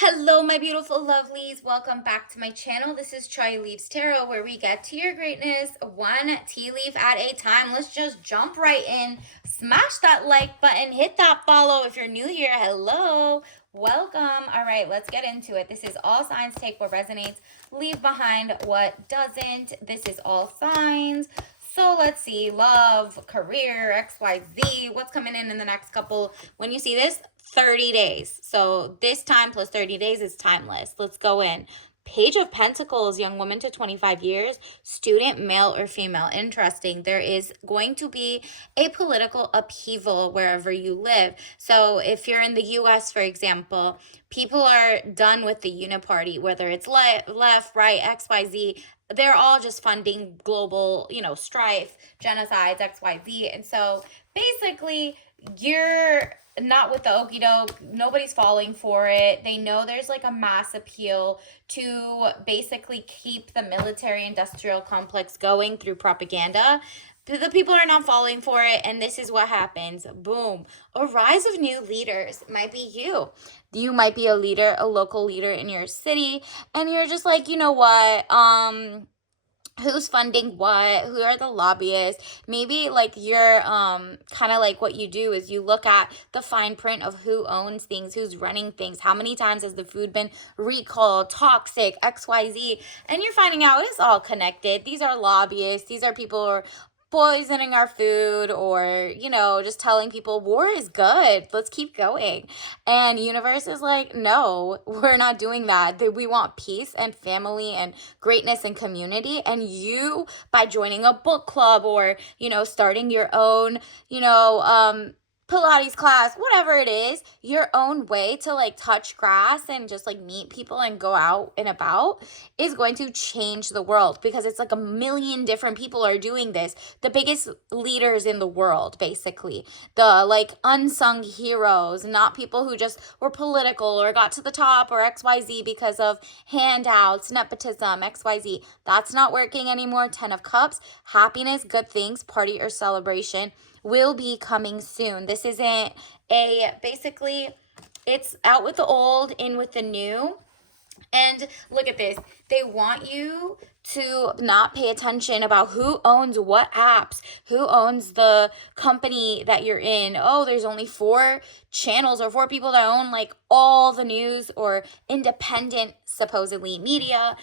Hello, my beautiful lovelies. Welcome back to my channel. This is Chai Leaves Tarot, where we get to your greatness one tea leaf at a time. Let's just jump right in. Smash that like button. Hit that follow if you're new here. Hello. Welcome. All right, let's get into it. This is all signs. Take what resonates. Leave behind what doesn't. This is all signs. So let's see, love, career, XYZ, what's coming in the next couple. When you see this, 30 days. So this time plus 30 days is timeless. Let's go in. Page of Pentacles, young woman to 25 years, student, male or female. Interesting. There is going to be a political upheaval wherever you live. So if you're in the US, for example, people are done with the uniparty, whether it's left, right, XYZ. They're all just funding global, strife, genocides, XYZ. And so basically, you're not with the okie doke. Nobody's falling for it. They know there's like a mass appeal to basically keep the military industrial complex going through propaganda. The people are not falling for it, and this is what happens. Boom. A rise of new leaders might be you. You might be a leader, a local leader in your city, and you're just like, you know what? Who's funding what, who are the lobbyists. Maybe like you're kind of like what you do is you look at the fine print of who owns things, who's running things, how many times has the food been recalled, toxic, XYZ, and you're finding out it's all connected. These are lobbyists, these are people who are poisoning our food, or just telling people war is good, let's keep going. And universe is like, no, we're not doing that. We want peace and family and greatness and community. And you, by joining a book club, or starting your own Pilates class, whatever it is, your own way to like touch grass and just like meet people and go out and about is going to change the world, because it's like a million different people are doing this. The biggest leaders in the world, basically. The like unsung heroes, not people who just were political or got to the top or XYZ because of handouts, nepotism, XYZ. That's not working anymore. 10 of Cups, happiness, good things, party or celebration will be coming soon. This isn't basically, it's out with the old, in with the new. And look at this. They want you to not pay attention about who owns what apps, who owns the company that you're in. Oh, there's only 4 channels or 4 people that own like all the news or independent, supposedly, media.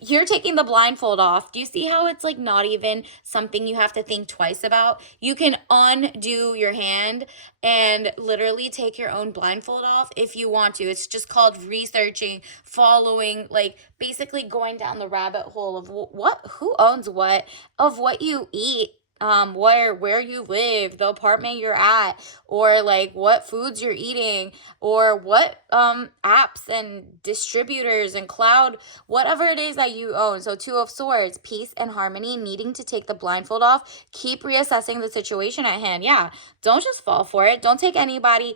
You're taking the blindfold off. Do you see how it's like not even something you have to think twice about? You can undo your hand and literally take your own blindfold off if you want to. It's just called researching, following, like basically going down the rabbit hole of who owns what, of what you eat, where you live, the apartment you're at, or like what foods you're eating, or what apps and distributors and cloud, whatever it is that you own. So 2 of Swords, peace and harmony, needing to take the blindfold off, keep reassessing the situation at hand. Yeah, don't just fall for it. Don't take anybody,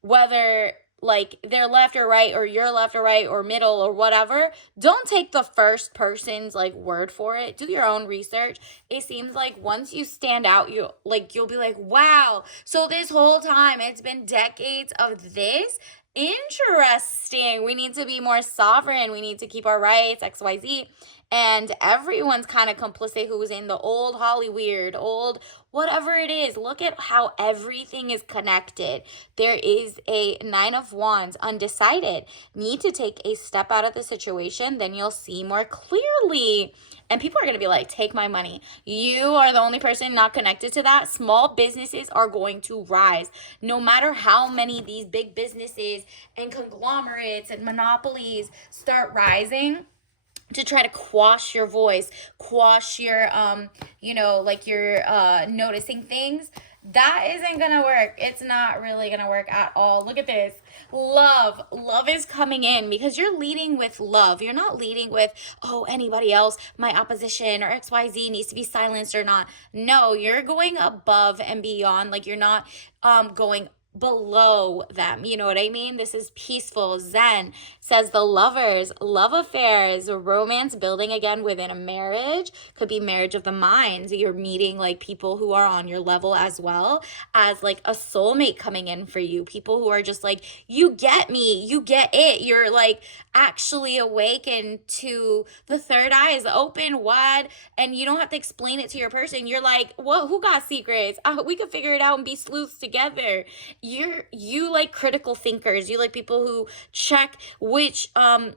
whether like they're left or right, or you're left or right, or middle, or whatever. Don't take the first person's like word for it. Do your own research. It seems like once you stand out, you'll be like, wow, so this whole time it's been decades of this. Interesting. We need to be more sovereign. We need to keep our rights, XYZ. And everyone's kind of complicit who's in the old Hollyweird, old whatever it is. Look at how everything is connected. There is a 9 of Wands, undecided. Need to take a step out of the situation, then you'll see more clearly. And people are going to be like, take my money. You are the only person not connected to that. Small businesses are going to rise. No matter how many these big businesses and conglomerates and monopolies start rising to try to quash your voice, quash your, like you're noticing things, that isn't gonna work. It's not really gonna work at all. Look at this. Love is coming in because you're leading with love. You're not leading with, oh, anybody else, my opposition or XYZ needs to be silenced or not. No, you're going above and beyond. Like you're not going below them. You know what I mean? This is peaceful. Zen says the lovers, love affairs, romance building again within a marriage. Could be marriage of the minds. You're meeting like people who are on your level, as well as like a soulmate coming in for you. People who are just like, you get me, you get it. You're like actually awakened to the third eye is open wide, and you don't have to explain it to your person. You're like, well, who got secrets? We could figure it out and be sleuths together. You like critical thinkers. You like people who check which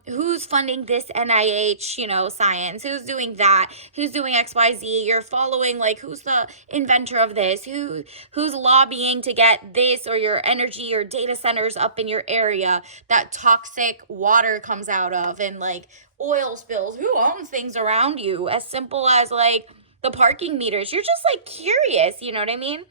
who's funding this NIH, science, who's doing that, who's doing XYZ. You're following like who's the inventor of this, who's lobbying to get this or your energy or data centers up in your area that toxic water comes out of, and like oil spills. Who owns things around you? As simple as like the parking meters. You're just like curious, you know what I mean?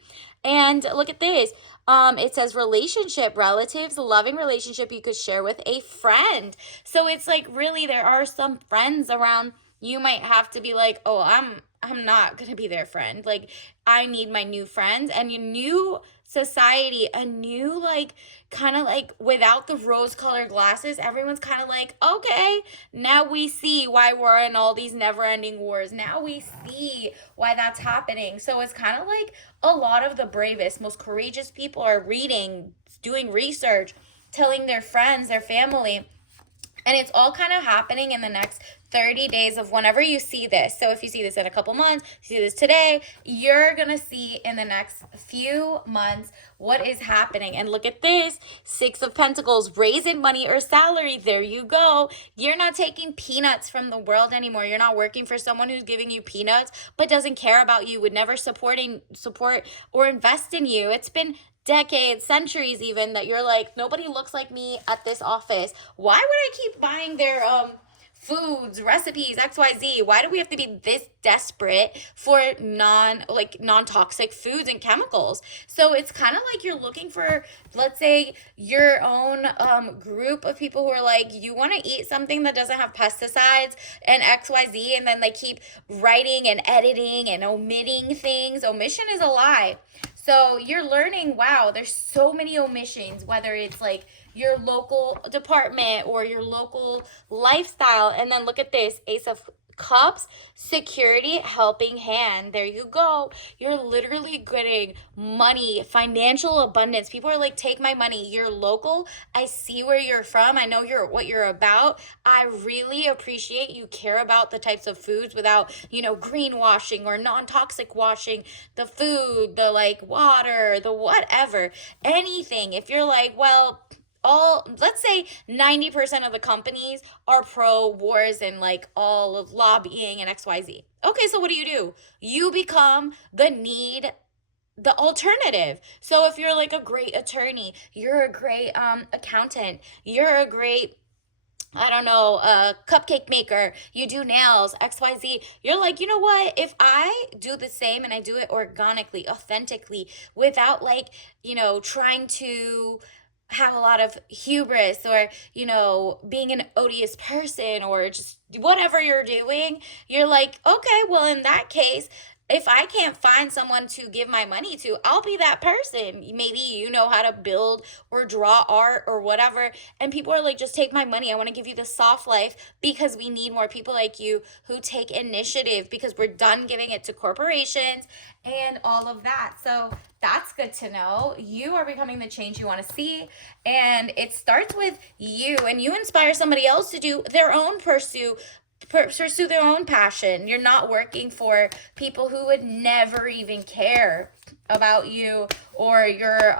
And look at this. It says relationship, relatives, loving relationship you could share with a friend. So it's like really there are some friends around. You might have to be like, oh, I'm not gonna be their friend. Like I need my new friends and your new society, a new like kind of like without the rose colored glasses. Everyone's kind of like, okay, now we see why we're in all these never ending wars. Now we see why that's happening. So it's kind of like a lot of the bravest, most courageous people are reading, doing research, telling their friends, their family. And it's all kind of happening in the next 30 days of whenever you see this. So if you see this in a couple months, you see this today, you're going to see in the next few months what is happening. And look at this, 6 of Pentacles, raise in money or salary. There you go. You're not taking peanuts from the world anymore. You're not working for someone who's giving you peanuts but doesn't care about you, would never support or invest in you. It's been decades, centuries even, that you're like, nobody looks like me at this office. Why would I keep buying their foods, recipes, XYZ? Why do we have to be this desperate for non-toxic foods and chemicals? So it's kind of like you're looking for, let's say, your own group of people who are like, you want to eat something that doesn't have pesticides and XYZ, and then they keep writing and editing and omitting things. Omission is a lie. So you're learning, wow, there's so many omissions, whether it's like your local department or your local lifestyle. And then look at this, Ace of Cups, security, helping hand. There you go. You're literally getting money, financial abundance. People are like, take my money. You're local. I see where you're from. I know what you're about. I really appreciate you care about the types of foods without, greenwashing or non-toxic washing the food, the like water, the whatever, anything. If you're like, well, let's say 90% of the companies are pro wars and like all of lobbying and XYZ. Okay, so what do? You become the alternative. So if you're like a great attorney, you're a great accountant, you're a great, I don't know, cupcake maker, you do nails, XYZ. You're like, you know what? If I do the same and I do it organically, authentically, without like, trying to have a lot of hubris or, being an odious person or just whatever you're doing, you're like, okay, well, in that case, if I can't find someone to give my money to, I'll be that person. Maybe you know how to build or draw art or whatever. And people are like, just take my money. I want to give you the soft life, because we need more people like you who take initiative, because we're done giving it to corporations and all of that. So that's good to know. You are becoming the change you want to see. And it starts with you, and you inspire somebody else to do their own pursue their own passion. You're not working for people who would never even care about you or your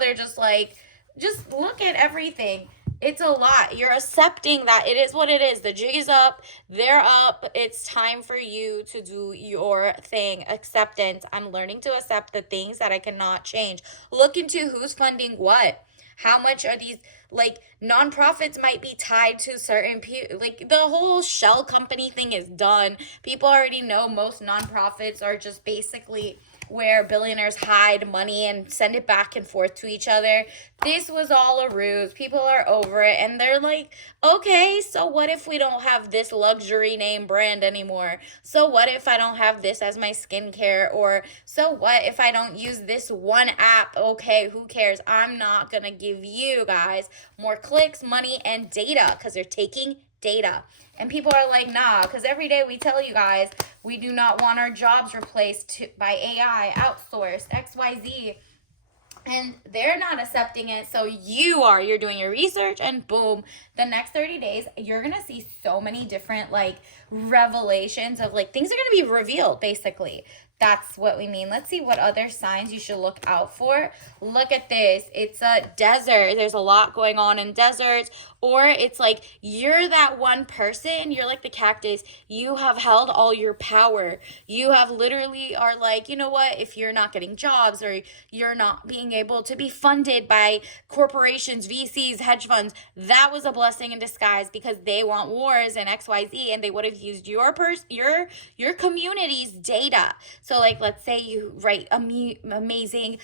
they're just like, just look at everything. It's a lot. You're accepting that it is what it is. The jig is up, they're up. It's time for you to do your thing. Acceptance. I'm learning to accept the things that I cannot change. Look into who's funding what. How much are these, like, nonprofits might be tied to certain people. Like, the whole shell company thing is done. People already know most nonprofits are just basically where billionaires hide money and send it back and forth to each other. This was all a ruse. People are over it, and they're like, okay, so what if we don't have this luxury name brand anymore? So what if I don't have this as my skincare? Or so what if I don't use this one app? Okay, who cares? I'm not gonna give you guys more clicks, money, and data, because they're taking data. And people are like, nah, because every day we tell you guys we do not want our jobs replaced by AI, outsourced, XYZ. And they're not accepting it. So you're doing your research, and boom, the next 30 days, you're going to see so many different like revelations of like things are going to be revealed basically. That's what we mean. Let's see what other signs you should look out for. Look at this. It's a desert. There's a lot going on in deserts. Or it's like you're that one person. You're like the cactus. You have held all your power. You have literally are like, you know what? If you're not getting jobs or you're not being able to be funded by corporations, VCs, hedge funds, that was a blessing in disguise, because they want wars and XYZ, and they would have used your community's data. So like, let's say you write amazing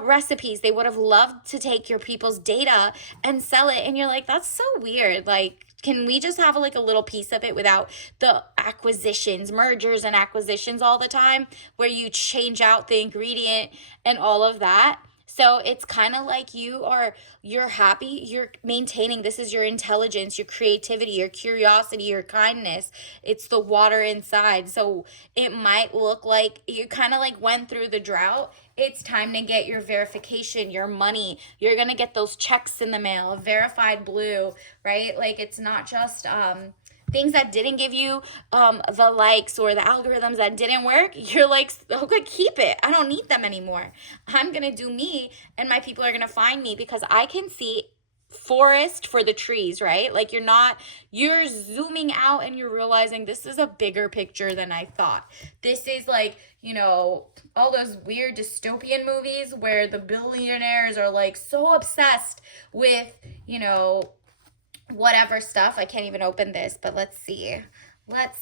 recipes. They would have loved to take your people's data and sell it. And you're like, that's so weird. Like, can we just have like a little piece of it without the acquisitions, mergers and acquisitions all the time, where you change out the ingredient and all of that? So it's kind of like you're happy, you're maintaining, this is your intelligence, your creativity, your curiosity, your kindness. It's the water inside. So it might look like you kind of like went through the drought. It's time to get your verification, your money. You're going to get those checks in the mail, verified blue, right? Like, it's not just things that didn't give you the likes or the algorithms that didn't work. You're like, okay, keep it. I don't need them anymore. I'm going to do me, and my people are going to find me, because I can see forest for the trees, right? Like, you're zooming out and you're realizing this is a bigger picture than I thought. This is like, all those weird dystopian movies where the billionaires are like so obsessed with, whatever stuff. I can't even open this, but let's see.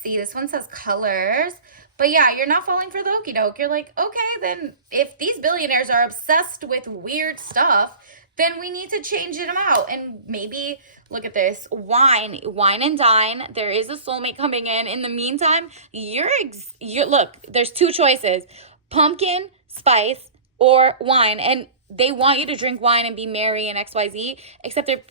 This one says colors. But yeah, you're not falling for the okie doke. You're like, okay, then if these billionaires are obsessed with weird stuff, then we need to change them out. And maybe, look at this, wine and dine. There is a soulmate coming in. In the meantime, look, there's two choices: pumpkin spice or wine. And they want you to drink wine and be merry and XYZ, except they're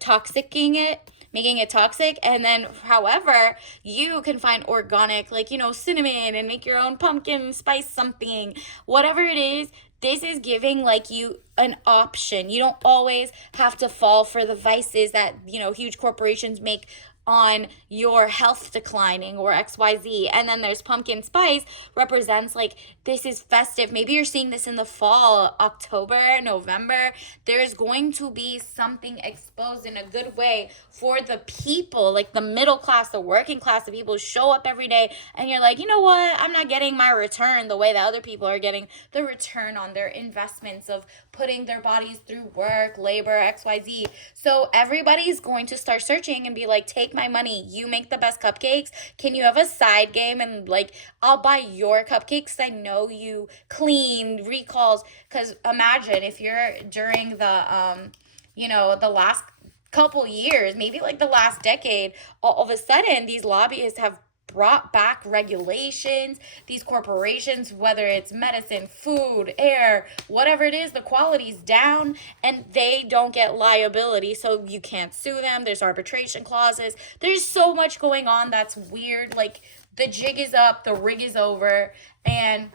making it toxic. And then, however, you can find organic, like, cinnamon, and make your own pumpkin spice something, whatever it is. This is giving like you an option. You don't always have to fall for the vices that, huge corporations make on your health declining or XYZ. And then there's pumpkin spice, represents like this is festive. Maybe you're seeing this in the fall, October, November. There's going to be something exposed in a good way for the people, like the middle class, the working class, the people who show up every day, and you're like, you know what, I'm not getting my return the way that other people are getting the return on their investments of putting their bodies through work, labor, XYZ. So everybody's going to start searching and be like, take my money. You make the best cupcakes. Can you have a side game? And like, I'll buy your cupcakes. I know you clean, recalls. Because imagine if you're during the, the last couple years, maybe like the last decade, all of a sudden these lobbyists have brought back regulations. These corporations, whether it's medicine, food, air, whatever it is, the quality's down, and they don't get liability, so you can't sue them. There's arbitration clauses. There's so much going on that's weird. Like, the jig is up, the rig is over, and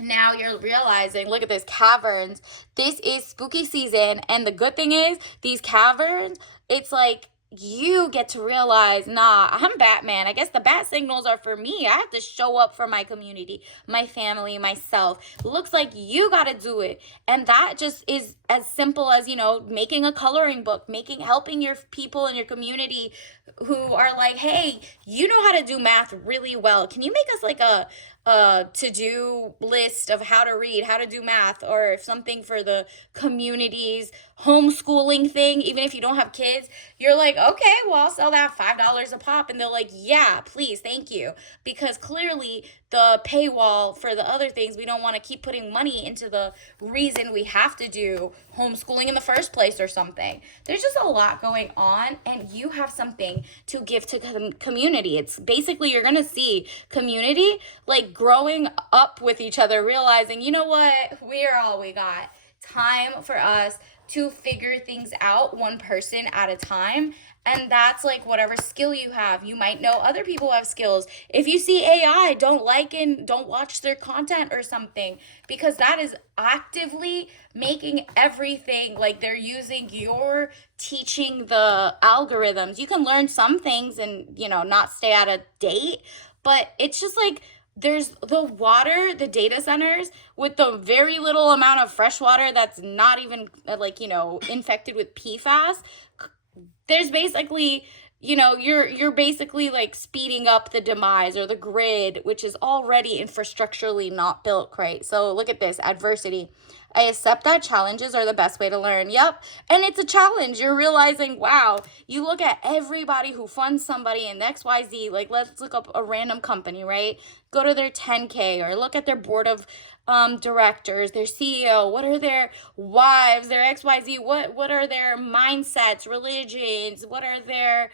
now you're realizing, look at this, caverns. This is spooky season, and the good thing is, these caverns, it's like, you get to realize, nah, I'm Batman. I guess the bat signals are for me. I have to show up for my community, my family, myself. Looks like you got to do it. And that just is as simple as, making a coloring book, helping your people in your community who are like, hey, you know how to do math really well. Can you make us like to-do list of how to read, how to do math, or if something for the community's homeschooling thing, even if you don't have kids, you're like, okay, well, I'll sell that $5 a pop. And they're like, yeah, please, thank you. Because clearly the paywall for the other things, we don't want to keep putting money into the reason we have to do homeschooling in the first place or something. There's just a lot going on, and you have something to give to community. It's basically, you're going to see community like growing up with each other, realizing, you know what, we're all we got. Time for us to figure things out one person at a time. And that's like whatever skill you have. You might know other people have skills. If you see AI, don't like and don't watch their content or something, because that is actively making everything like they're using your teaching the algorithms. You can learn some things and, not stay out of date, but it's just like there's the water, the data centers with the very little amount of fresh water that's not even infected with PFAS. There's basically, you're basically like speeding up the demise or the grid, which is already infrastructurally not built right. So look at this adversity. I accept that challenges are the best way to learn. Yep. And it's a challenge. You're realizing, wow, you look at everybody who funds somebody in XYZ, like let's look up a random company, right? Go to their 10K or look at their board of directors, their CEO, what are their wives, their XYZ, what are their mindsets, religions, what are their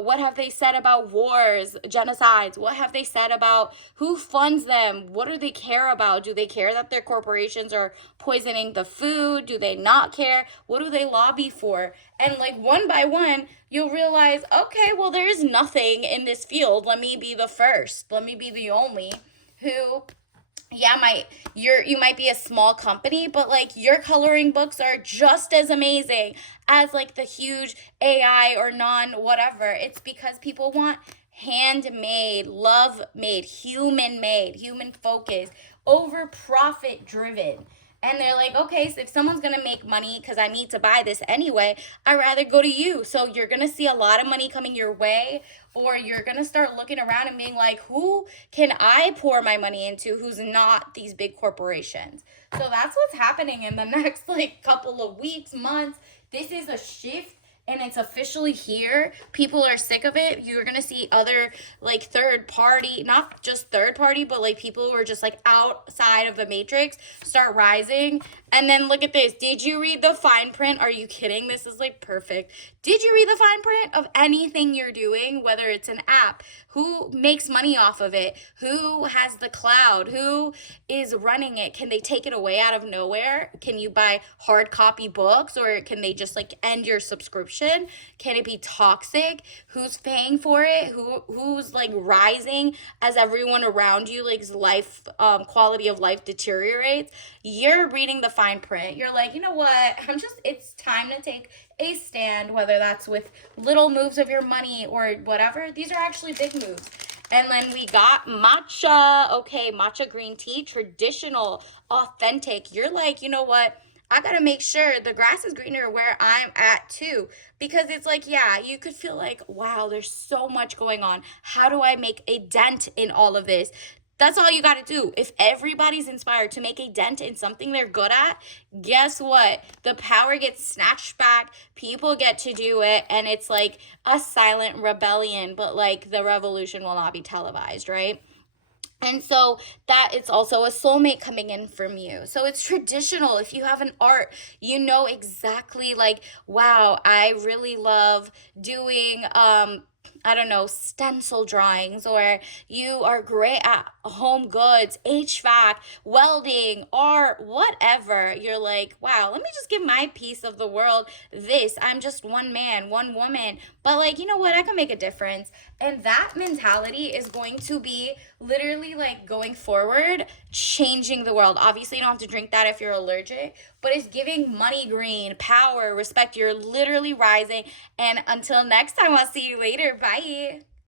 what have they said about wars, genocides? What have they said about who funds them? What do they care about? Do they care that their corporations are poisoning the food? Do they not care? What do they lobby for? And like one by one, you'll realize, okay, well, there is nothing in this field. Let me be the first. Let me be the only who you might be a small company, but like your coloring books are just as amazing as like the huge AI or non whatever. It's because people want handmade, love made, human focused, over profit driven. And they're like, okay, so if someone's going to make money because I need to buy this anyway, I'd rather go to you. So you're going to see a lot of money coming your way, or you're going to start looking around and being like, who can I pour my money into who's not these big corporations? So that's what's happening in the next like couple of weeks, months. This is a shift. And it's officially here. People are sick of it. You're going to see other like third party, not just third party, but like people who are just like outside of the matrix start rising. And then look at this. Did you read the fine print? Are you kidding? This is like perfect. Did you read the fine print of anything you're doing, whether it's an app? Who makes money off of it? Who has the cloud? Who is running it? Can they take it away out of nowhere? Can you buy hard copy books, or can they just like end your subscription? Can it be toxic? Who's paying for it? Who's like rising as everyone around you like life quality of life deteriorates? You're reading the fine print. You're like, you know what? It's time to take a stand, whether that's with little moves of your money or whatever. These are actually big moves. And then we got matcha. Okay, matcha green tea, traditional, authentic. You're like, you know what? I got to make sure the grass is greener where I'm at too. Because it's like, yeah, you could feel like, wow, there's so much going on. How do I make a dent in all of this? That's all you got to do. If everybody's inspired to make a dent in something they're good at, guess what? The power gets snatched back. People get to do it. And it's like a silent rebellion, but like the revolution will not be televised, right? And so that it's also a soulmate coming in from you. So it's traditional. If you have an art, you know exactly like, wow, I really love doing stencil drawings, or you are great at home goods, HVAC, welding, art, whatever. You're like, wow, let me just give my piece of the world this. I'm just one man, one woman, but like, you know what? I can make a difference. And that mentality is going to be literally like going forward, changing the world. Obviously, you don't have to drink that if you're allergic, but it's giving money green, power, respect. You're literally rising. And until next time, I'll see you later. Bye.